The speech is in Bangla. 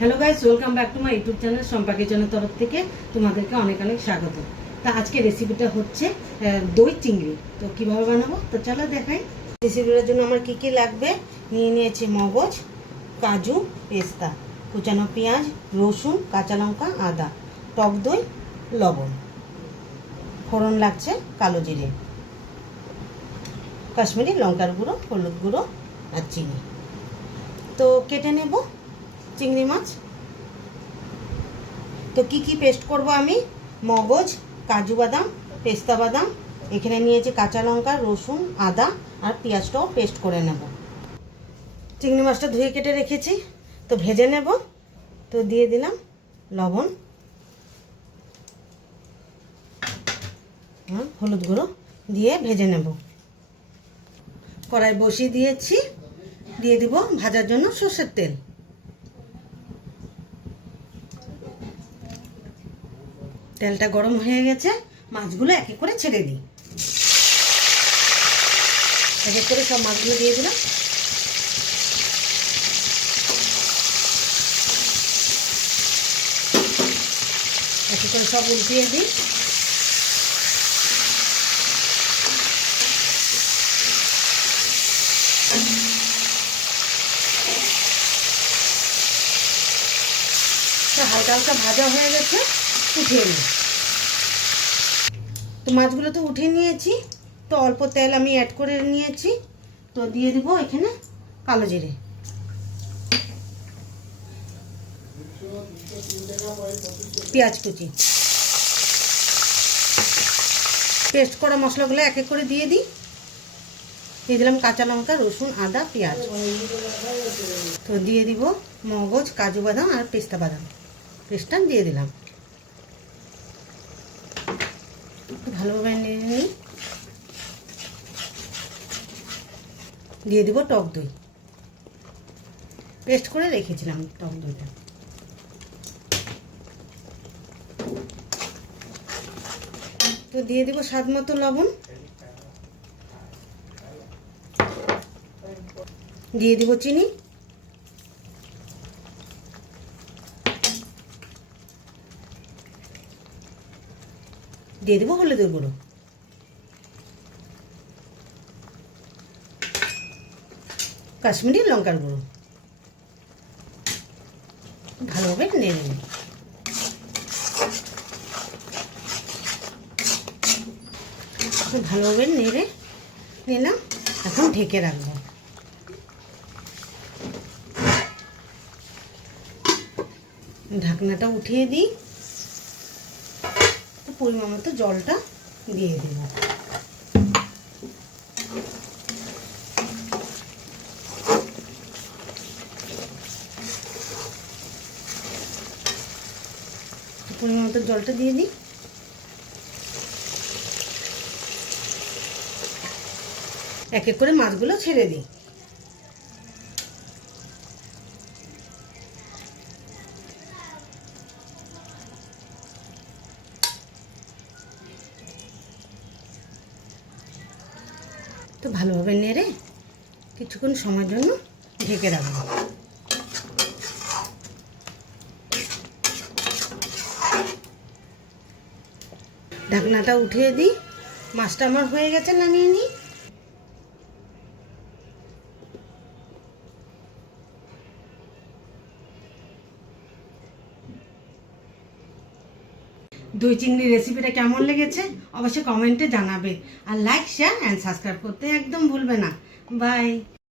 Hello guys, welcome back to my YouTube channel. Shampa কিচেনের তরফ থেকে তোমাদেরকে অনেক অনেক স্বাগত। তা আজকে রেসিপিটা হচ্ছে দই চিংড়ি। তো কিভাবে বানাবো তো চলো দেখাই। রেসিপিটার জন্য আমার কি কি লাগবে নিয়ে নিয়েছি: মগজ, কাজু, পেস্তা, কুচানো পেঁয়াজ, রসুন, কাঁচা লঙ্কা, আদা, টক দই, লবণ, ফোড়ন লাগছে কালো জিরে, কাশ্মীরি লঙ্কার গুঁড়ো, হলুদ গুঁড়ো আর চিনি। তো কেটে নেব চিংড়ি মাছ। তো কি কি পেস্ট করব আমি: মগজ, কাজু বাদাম, পেস্তা বাদাম, এখানে নিয়েছি কাঁচা লঙ্কা, রসুন, আদা আর পেঁয়াজটাও পেস্ট করে নেব। চিংড়ি মাছটা ধুয়ে কেটে রেখেছি, তো ভেজে নেব। তো দিয়ে দিলাম লবণ, হলুদ গুঁড়ো দিয়ে ভেজে নেব। কড়াই বসিয়ে দিয়েছি, দিয়ে দিব ভাজার জন্য সর্ষের তেল। তেলটা গরম হয়ে গেছে, মাছগুলো এক এক করে ছেড়ে দিই। এক এক করে সব মাছগুলো দিয়ে দিলাম। এক এক করে সব উল্টিয়ে দিই। হালকা হালকা ভাজা হয়ে গেছে, উঠিয়ে নিই। তো মাছগুলো তো উঠিয়ে নিয়েছি, তো অল্প তেল আমি অ্যাড করে নিয়েছি। তো দিয়ে দিব এখানে কালো জিরে, পেঁয়াজ কুচি, পেস্ট করা মশলাগুলো এক এক করে দিয়ে দিই। দিয়ে দিলাম কাঁচা লঙ্কা, রসুন, আদা, পেঁয়াজ। তো দিয়ে দিব মগজ, কাজু বাদাম আর পেস্তা বাদাম পেস্টটা দিয়ে দিলাম। ভালোভাবে নিয়ে নিই। দিয়ে দিব টক দই, পেস্ট করে রেখেছিলাম টক দইটা। তো দিয়ে দিব স্বাদ মতো লবণ, দিয়ে দিব চিনি, দিয়ে দিব হলুদের গুঁড়ো, কাশ্মীরি লঙ্কার গুঁড়ো। ভালোভাবে নেড়ে নিই। ভালোভাবে নেড়ে নিলাম, এখন ঢেকে রাখবো। ঢাকনাটা উঠিয়ে দিই। পরিমাণ মতো জলটা দিয়ে দেব। পরিমাণ মতো জলটা দিয়ে দিই। এক এক করে মাছগুলো ছেড়ে দিই। তো ভালোভাবে নেড়ে কিছুক্ষণ সময়ের জন্য ঢেকে রাখবো। ঢাকনাটা উঠিয়ে দিই। মাছটা আমার হয়ে গেছে, নামিয়ে নিই। দই চিংড়ি রেসিপিটা কেমন লেগেছে অবশ্যই কমেন্টে জানাবে। আর লাইক, শেয়ার অ্যান্ড সাবস্ক্রাইব করতে একদম ভুলবে না। বাই।